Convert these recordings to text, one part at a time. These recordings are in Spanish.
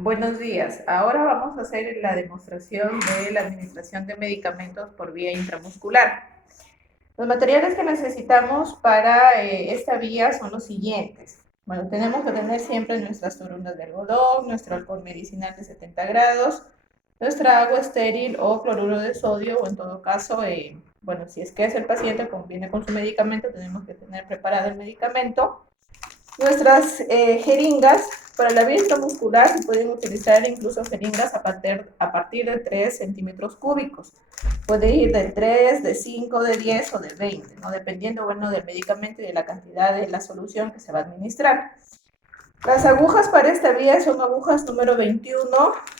Buenos días. Ahora vamos a hacer la demostración de la administración de medicamentos por vía intramuscular. Los materiales que necesitamos para esta vía son los siguientes. Bueno, tenemos que tener siempre nuestras torunas de algodón, nuestro alcohol medicinal de 70 grados, nuestra agua estéril o cloruro de sodio, o en todo caso, bueno, si es que es el paciente, como viene con su medicamento, tenemos que tener preparado el medicamento. Nuestras jeringas para la vía intramuscular se pueden utilizar incluso jeringas a partir de 3 centímetros cúbicos. Puede ir de 3, de 5, de 10 o de 20, ¿no? Dependiendo, bueno, del medicamento y de la cantidad de la solución que se va a administrar. Las agujas para esta vía son agujas número 21,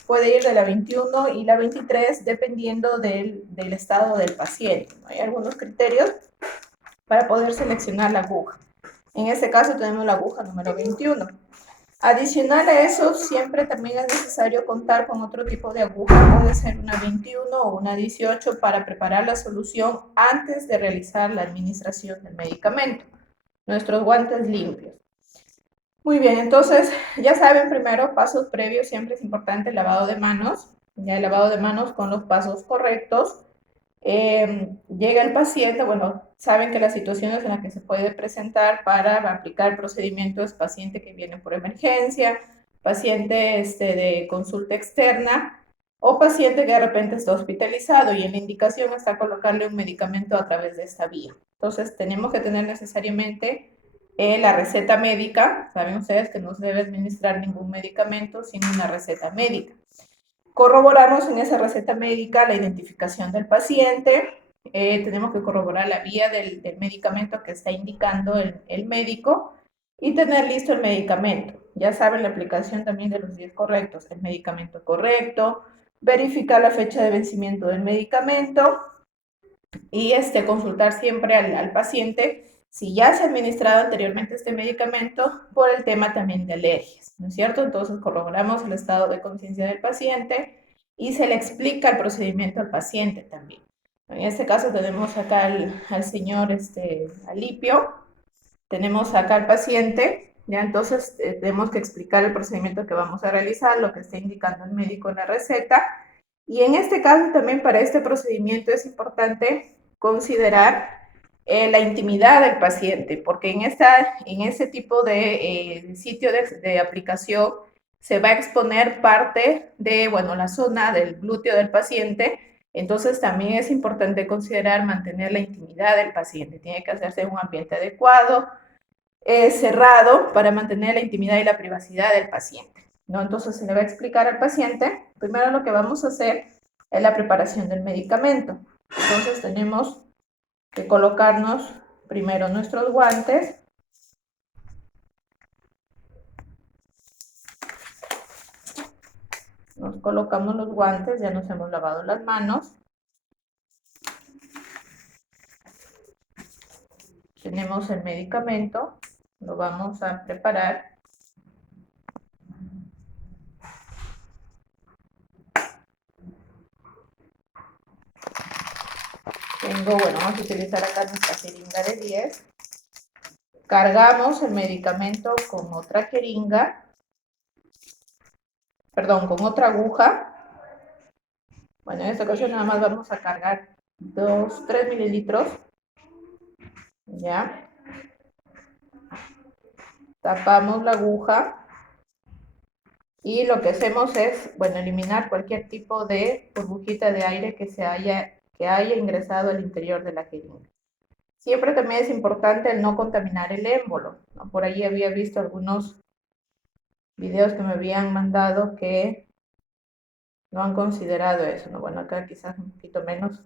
puede ir de la 21 y la 23 dependiendo del estado del paciente, ¿no? Hay algunos criterios para poder seleccionar la aguja. En este caso tenemos la aguja número 21. Adicional a eso, siempre también es necesario contar con otro tipo de aguja, puede ser una 21 o una 18 para preparar la solución antes de realizar la administración del medicamento. Nuestros guantes limpios. Muy bien, entonces ya saben, primero, pasos previos, siempre es importante el lavado de manos, ya el lavado de manos con los pasos correctos. Llega el paciente, bueno, saben que las situaciones en las que se puede presentar para aplicar el procedimiento es paciente que viene por emergencia, paciente de consulta externa o paciente que de repente está hospitalizado y en la indicación está colocarle un medicamento a través de esta vía. Entonces, tenemos que tener necesariamente la receta médica. Saben ustedes que no se debe administrar ningún medicamento sin una receta médica. Corroboramos en esa receta médica la identificación del paciente, tenemos que corroborar la vía del medicamento que está indicando el médico y tener listo el medicamento. Ya saben, la aplicación también de los 10 correctos, el medicamento correcto, verificar la fecha de vencimiento del medicamento y consultar siempre al paciente si ya se ha administrado anteriormente este medicamento por el tema también de alergias, ¿no es cierto? Entonces corroboramos el estado de conciencia del paciente y se le explica el procedimiento al paciente también. En este caso tenemos acá al señor Alipio, tenemos acá al paciente, ya entonces tenemos que explicar el procedimiento que vamos a realizar, lo que está indicando el médico en la receta. Y en este caso también para este procedimiento es importante considerar la intimidad del paciente, porque en este tipo de sitio de aplicación se va a exponer parte de, bueno, la zona del glúteo del paciente, entonces también es importante considerar mantener la intimidad del paciente, tiene que hacerse en un ambiente adecuado, cerrado, para mantener la intimidad y la privacidad del paciente, ¿no? Entonces se le va a explicar al paciente, primero lo que vamos a hacer es la preparación del medicamento, entonces tenemos que colocarnos primero nuestros guantes, nos colocamos los guantes, ya nos hemos lavado las manos, tenemos el medicamento, lo vamos a preparar. Bueno, vamos a utilizar acá nuestra jeringa de 10. Cargamos el medicamento con otra jeringa, perdón, con otra aguja. Bueno, en esta ocasión nada más vamos a cargar 3 mililitros. Ya. Tapamos la aguja. Y lo que hacemos es, bueno, eliminar cualquier tipo de burbujita de aire que haya ingresado al interior de la jeringa. Siempre también es importante el no contaminar el émbolo, ¿no? Por ahí había visto algunos videos que me habían mandado que no han considerado eso, ¿no? Bueno, acá quizás un poquito menos,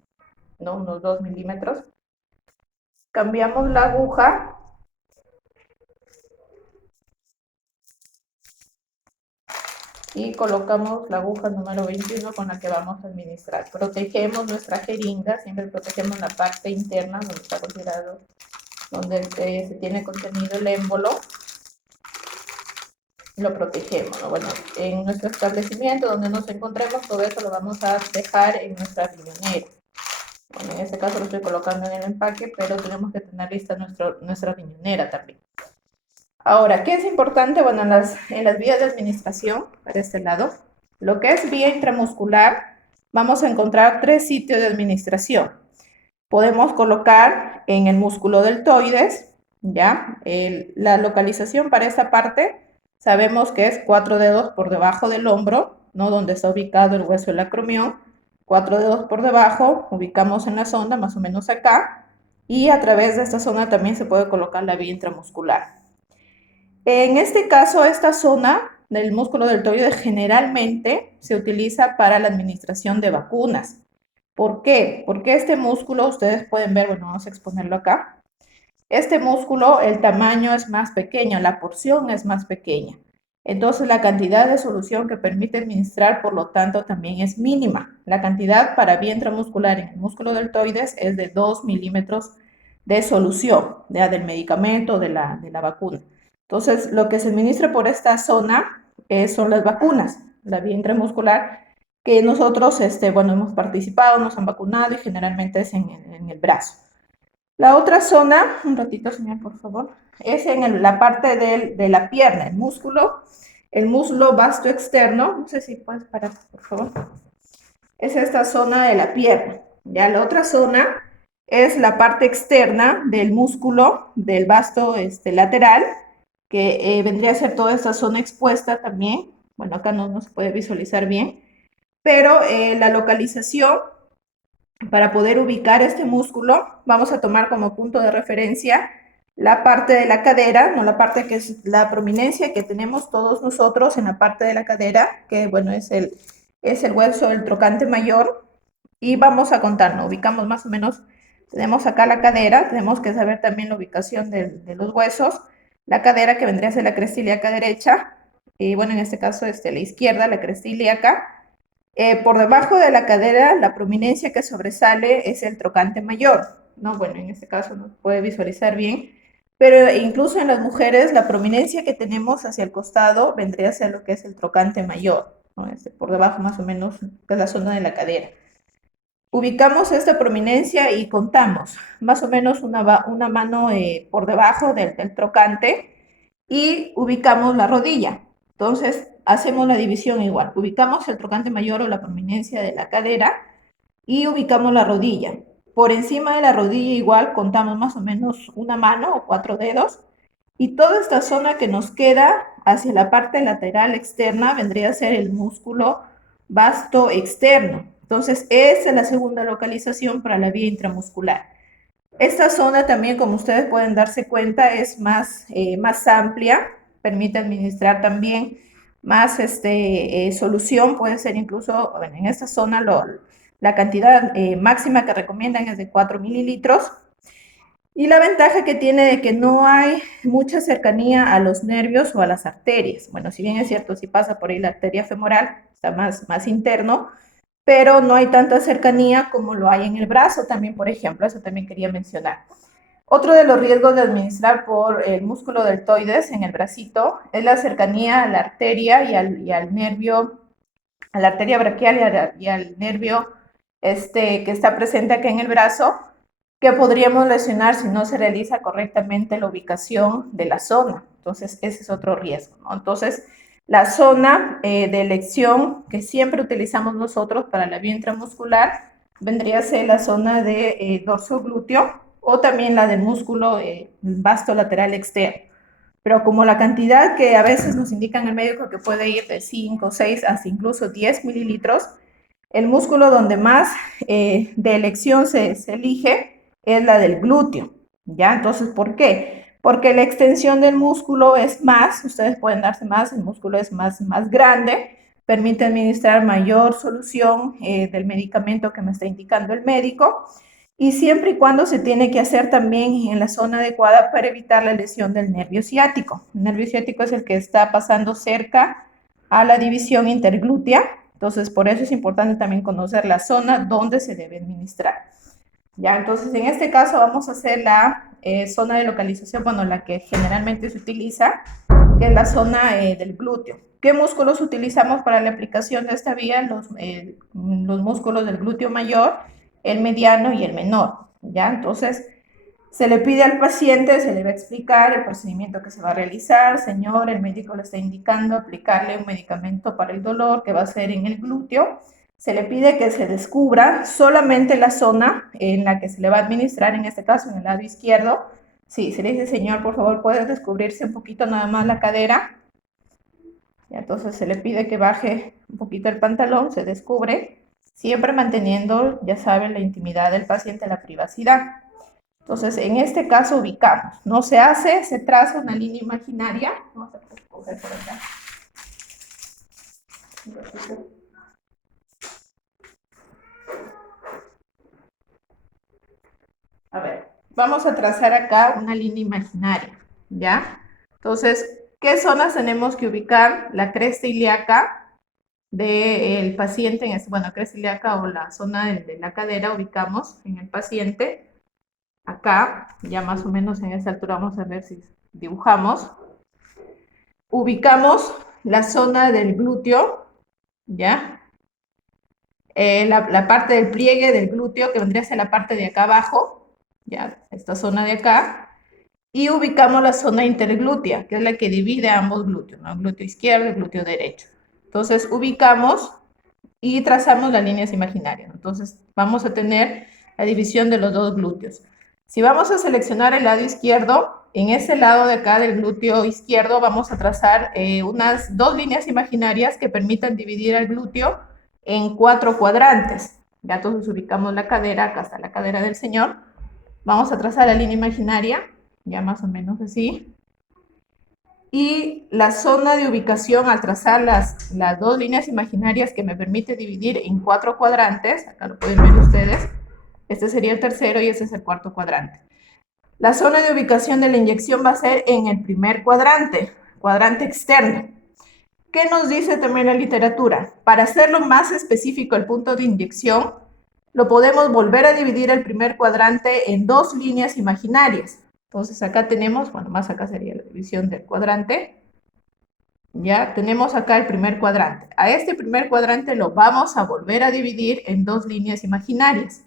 ¿no? Unos 2 milímetros. Cambiamos la aguja. Y colocamos la aguja número 21 con la que vamos a administrar. Protegemos nuestra jeringa, siempre protegemos la parte interna donde está considerado, donde se tiene contenido el émbolo. Lo protegemos, ¿no? Bueno, en nuestro establecimiento donde nos encontremos, todo eso lo vamos a dejar en nuestra riñonera. Bueno, en este caso lo estoy colocando en el empaque, pero tenemos que tener lista nuestra riñonera también. Ahora, ¿qué es importante? Bueno, en las vías de administración, para este lado, lo que es vía intramuscular, vamos a encontrar 3 sitios de administración. Podemos colocar en el músculo deltoides, ¿ya? La localización para esta parte, sabemos que es 4 dedos por debajo del hombro, ¿no? Donde está ubicado el hueso del acromión. 4 dedos por debajo, ubicamos en la zona, más o menos acá, y a través de esta zona también se puede colocar la vía intramuscular. En este caso, esta zona del músculo deltoide generalmente se utiliza para la administración de vacunas. ¿Por qué? Porque este músculo, ustedes pueden ver, bueno, vamos a exponerlo acá. Este músculo, el tamaño es más pequeño, la porción es más pequeña. Entonces, la cantidad de solución que permite administrar, por lo tanto, también es mínima. La cantidad para vía intramuscular en el músculo deltoides es de 2 milímetros de solución, ya del medicamento, de la vacuna. Entonces, lo que se administra por esta zona son las vacunas, la vía intramuscular, que nosotros, bueno, hemos participado, nos han vacunado y generalmente es en el brazo. La otra zona, un ratito, señor, por favor, es en la parte de la pierna, el músculo vasto externo. No sé si puedes parar, por favor. Es esta zona de la pierna. Ya la otra zona es la parte externa del músculo del vasto lateral, que vendría a ser toda esta zona expuesta también. Bueno, acá no se puede visualizar bien, pero la localización para poder ubicar este músculo, vamos a tomar como punto de referencia la parte de la cadera, no la parte que es la prominencia que tenemos todos nosotros en la parte de la cadera, que bueno, es el hueso del trocante mayor, y vamos a contar, ¿no? Ubicamos más o menos, tenemos acá la cadera, tenemos que saber también la ubicación de los huesos, la cadera que vendría a ser la cresta ilíaca derecha, y bueno, en este caso la izquierda, la cresta ilíaca. Por debajo de la cadera, la prominencia que sobresale es el trocante mayor, ¿no? Bueno, en este caso no se puede visualizar bien, pero incluso en las mujeres, la prominencia que tenemos hacia el costado vendría a ser lo que es el trocante mayor, ¿no? Por debajo más o menos, que es la zona de la cadera. Ubicamos esta prominencia y contamos más o menos una mano por debajo del trocante y ubicamos la rodilla. Entonces, hacemos la división igual. Ubicamos el trocante mayor o la prominencia de la cadera y ubicamos la rodilla. Por encima de la rodilla igual contamos más o menos una mano o 4 dedos. Y toda esta zona que nos queda hacia la parte lateral externa vendría a ser el músculo vasto externo. Entonces, esa es la segunda localización para la vía intramuscular. Esta zona también, como ustedes pueden darse cuenta, es más amplia, permite administrar también más solución, puede ser incluso, bueno, en esta zona la cantidad máxima que recomiendan es de 4 mililitros. Y la ventaja que tiene de que no hay mucha cercanía a los nervios o a las arterias. Bueno, si bien es cierto, si pasa por ahí la arteria femoral, está más interno, pero no hay tanta cercanía como lo hay en el brazo también, por ejemplo, eso también quería mencionar. Otro de los riesgos de administrar por el músculo deltoides en el bracito es la cercanía a la arteria y al nervio, a la arteria braquial y al nervio que está presente aquí en el brazo, que podríamos lesionar si no se realiza correctamente la ubicación de la zona. Entonces, ese es otro riesgo, ¿no? Entonces, la zona de elección que siempre utilizamos nosotros para la vía intramuscular vendría a ser la zona de dorso glúteo o también la del músculo vasto lateral externo. Pero como la cantidad que a veces nos indican el médico que puede ir de 5, 6 hasta incluso 10 mililitros, el músculo donde más de elección se elige es la del glúteo, ¿ya? Entonces, ¿por qué? Porque la extensión del músculo es más, ustedes pueden darse más, el músculo es más grande, permite administrar mayor solución del medicamento que me está indicando el médico, y siempre y cuando se tiene que hacer también en la zona adecuada para evitar la lesión del nervio ciático. El nervio ciático es el que está pasando cerca a la división interglútea, entonces por eso es importante también conocer la zona donde se debe administrar. Ya, entonces en este caso vamos a hacer la zona de localización, bueno, la que generalmente se utiliza, que es la zona del glúteo. ¿Qué músculos utilizamos para la aplicación de esta vía? Los músculos del glúteo mayor, el mediano y el menor, ¿ya? Entonces, Se le pide al paciente, se le va a explicar el procedimiento que se va a realizar. Señor, el médico le está indicando aplicarle un medicamento para el dolor que va a ser en el glúteo. Se le pide que se descubra solamente la zona en la que se le va a administrar, en este caso en el lado izquierdo. Sí, se le dice, señor, por favor, puede descubrirse un poquito nada más la cadera. Y entonces se le pide que baje un poquito el pantalón, se descubre, siempre manteniendo, ya saben, la intimidad del paciente, la privacidad. Entonces, en este caso ubicamos, no se hace, se traza una línea imaginaria. Vamos a coger por acá. A ver, vamos a trazar acá una línea imaginaria, ¿ya? Entonces, ¿qué zonas tenemos que ubicar? La cresta ilíaca del paciente, bueno, cresta ilíaca o la zona de la cadera ubicamos en el paciente. Acá, ya más o menos en esta altura, vamos a ver si dibujamos. Ubicamos la zona del glúteo, ¿ya? La parte del pliegue del glúteo, que vendría a ser la parte de acá abajo, ¿ya? Esta zona de acá. Y ubicamos la zona interglútea, que es la que divide ambos glúteos, ¿no? El glúteo izquierdo y el glúteo derecho. Entonces, ubicamos y trazamos las líneas imaginarias. Entonces, vamos a tener la división de los dos glúteos. Si vamos a seleccionar el lado izquierdo, en ese lado de acá del glúteo izquierdo vamos a trazar unas dos líneas imaginarias que permitan dividir el glúteo en 4 cuadrantes. Ya entonces ubicamos la cadera, acá está la cadera del señor. Vamos a trazar la línea imaginaria, ya más o menos así. Y la zona de ubicación al trazar las dos líneas imaginarias que me permite dividir en 4 cuadrantes, acá lo pueden ver ustedes, este sería el tercero y este es el cuarto cuadrante. La zona de ubicación de la inyección va a ser en el primer cuadrante, cuadrante externo. ¿Qué nos dice también la literatura? Para hacerlo más específico el punto de inyección, lo podemos volver a dividir el primer cuadrante en 2 líneas imaginarias. Entonces acá tenemos, bueno, más acá sería la división del cuadrante. Ya tenemos acá el primer cuadrante. A este primer cuadrante lo vamos a volver a dividir en 2 líneas imaginarias.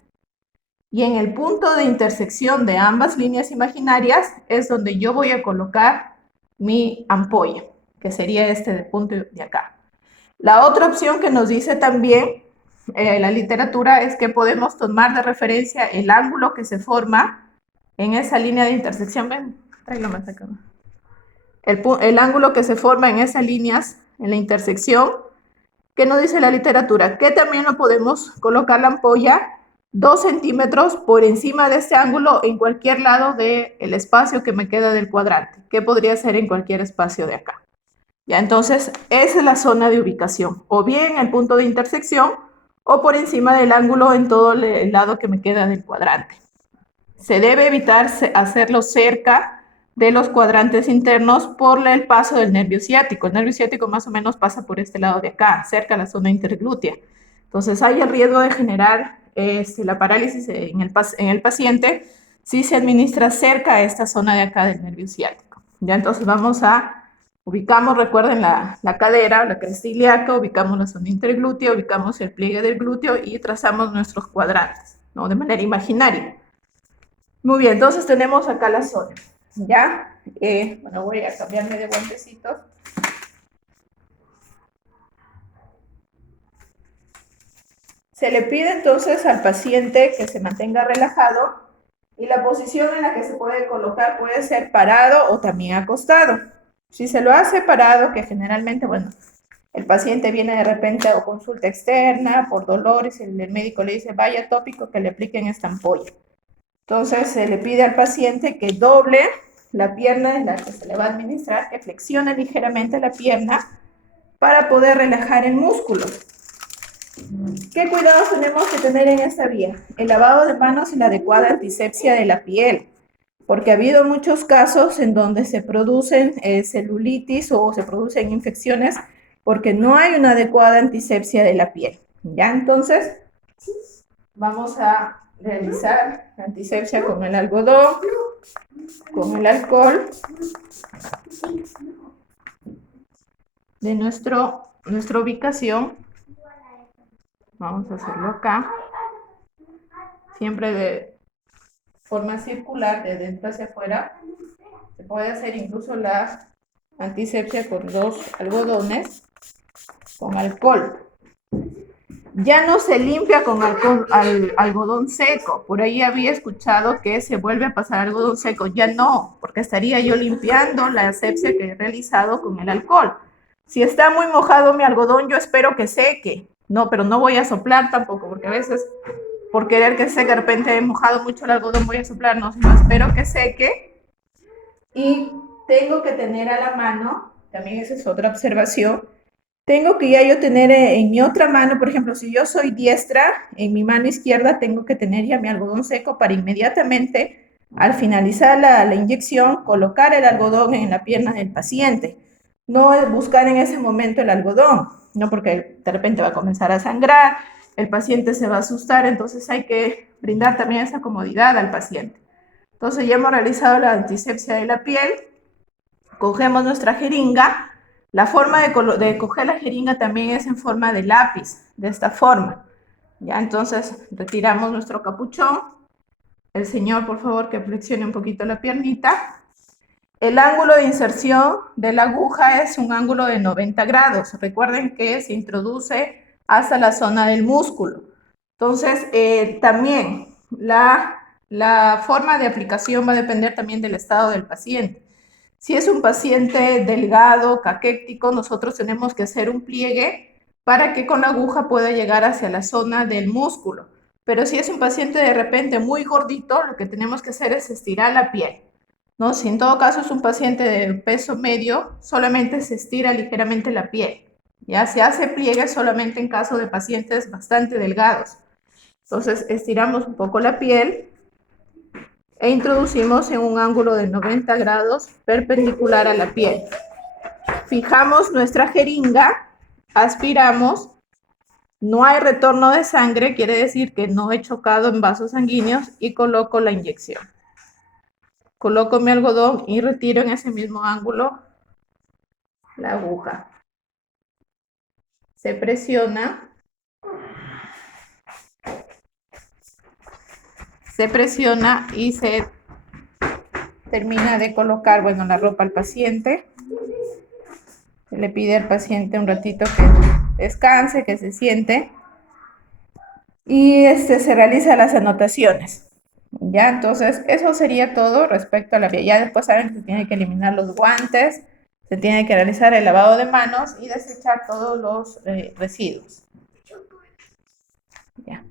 Y en el punto de intersección de ambas líneas imaginarias es donde yo voy a colocar mi ampolla, que sería este de punto de acá. La otra opción que nos dice también la literatura es que podemos tomar de referencia el ángulo que se forma en esa línea de intersección. Ven, tráelo más acá. El ángulo que se forma en esas líneas, en la intersección, ¿qué nos dice la literatura? Que también lo podemos colocar la ampolla 2 centímetros por encima de este ángulo en cualquier lado del espacio que me queda del cuadrante, que podría ser en cualquier espacio de acá. Ya, entonces, esa es la zona de ubicación, o bien el punto de intersección, o por encima del ángulo en todo el lado que me queda del cuadrante. Se debe evitar hacerlo cerca de los cuadrantes internos por el paso del nervio ciático. El nervio ciático más o menos pasa por este lado de acá, cerca de la zona interglútea. Entonces hay el riesgo de generar la parálisis en el paciente si se administra cerca a esta zona de acá del nervio ciático. Ya entonces ubicamos, recuerden la cadera, la cresta ilíaca, ubicamos la zona interglútea, ubicamos el pliegue del glúteo y trazamos nuestros cuadrantes, ¿no? De manera imaginaria. Muy bien, entonces tenemos acá la zona, ¿ya? Bueno, voy a cambiarme de guantecitos. Se le pide entonces al paciente que se mantenga relajado y la posición en la que se puede colocar puede ser parado o también acostado. Si se lo hace parado, que generalmente, bueno, el paciente viene de repente a consulta externa por dolores, el médico le dice, vaya tópico que le apliquen esta ampolla. Entonces se le pide al paciente que doble la pierna en la que se le va a administrar, que flexione ligeramente la pierna para poder relajar el músculo. ¿Qué cuidados tenemos que tener en esta vía? El lavado de manos y la adecuada antisepsia de la piel, porque ha habido muchos casos en donde se producen celulitis o se producen infecciones porque no hay una adecuada antisepsia de la piel. ¿Ya? Entonces, vamos a realizar la antisepsia con el algodón, con el alcohol de nuestra ubicación. Vamos a hacerlo acá. Siempre forma circular de dentro hacia afuera. Se puede hacer incluso la antisepsia con 2 algodones con alcohol. Ya no se limpia con algodón seco. Por ahí había escuchado que se vuelve a pasar algodón seco. Ya no, porque estaría yo limpiando la asepsia que he realizado con el alcohol. Si está muy mojado mi algodón, yo espero que seque. No, pero no voy a soplar tampoco, porque a veces por querer que seque, de repente he mojado mucho el algodón, voy a soplar, no, sino espero que seque. Y tengo que tener a la mano, también esa es otra observación, tengo que ya yo tener en mi otra mano, por ejemplo, si yo soy diestra, en mi mano izquierda tengo que tener ya mi algodón seco para inmediatamente, al finalizar la inyección, colocar el algodón en la pierna del paciente. No es buscar en ese momento el algodón, no, porque de repente va a comenzar a sangrar, el paciente se va a asustar, entonces hay que brindar también esa comodidad al paciente. Entonces ya hemos realizado la antisepsia de la piel, cogemos nuestra jeringa. La forma de coger la jeringa también es en forma de lápiz, de esta forma. Ya, entonces retiramos nuestro capuchón. El señor, por favor, que flexione un poquito la piernita. El ángulo de inserción de la aguja es un ángulo de 90 grados. Recuerden que se introduce hasta la zona del músculo. Entonces, también la forma de aplicación va a depender también del estado del paciente. Si es un paciente delgado, caquético, nosotros tenemos que hacer un pliegue para que con la aguja pueda llegar hacia la zona del músculo. Pero si es un paciente de repente muy gordito, lo que tenemos que hacer es estirar la piel, ¿no? Si en todo caso es un paciente de peso medio, solamente se estira ligeramente la piel. Ya se hace pliegue solamente en caso de pacientes bastante delgados. Entonces estiramos un poco la piel e introducimos en un ángulo de 90 grados perpendicular a la piel. Fijamos nuestra jeringa, aspiramos, no hay retorno de sangre, quiere decir que no he chocado en vasos sanguíneos y coloco la inyección. Coloco mi algodón y retiro en ese mismo ángulo la aguja. Se presiona. Se presiona y se termina de colocar, bueno, la ropa al paciente. Se le pide al paciente un ratito que descanse, que se siente. Y se realizan las anotaciones. Ya, entonces, eso sería todo respecto a la piel. Ya después saben que se tiene que eliminar los guantes, se tiene que realizar el lavado de manos y desechar todos los residuos. Ya.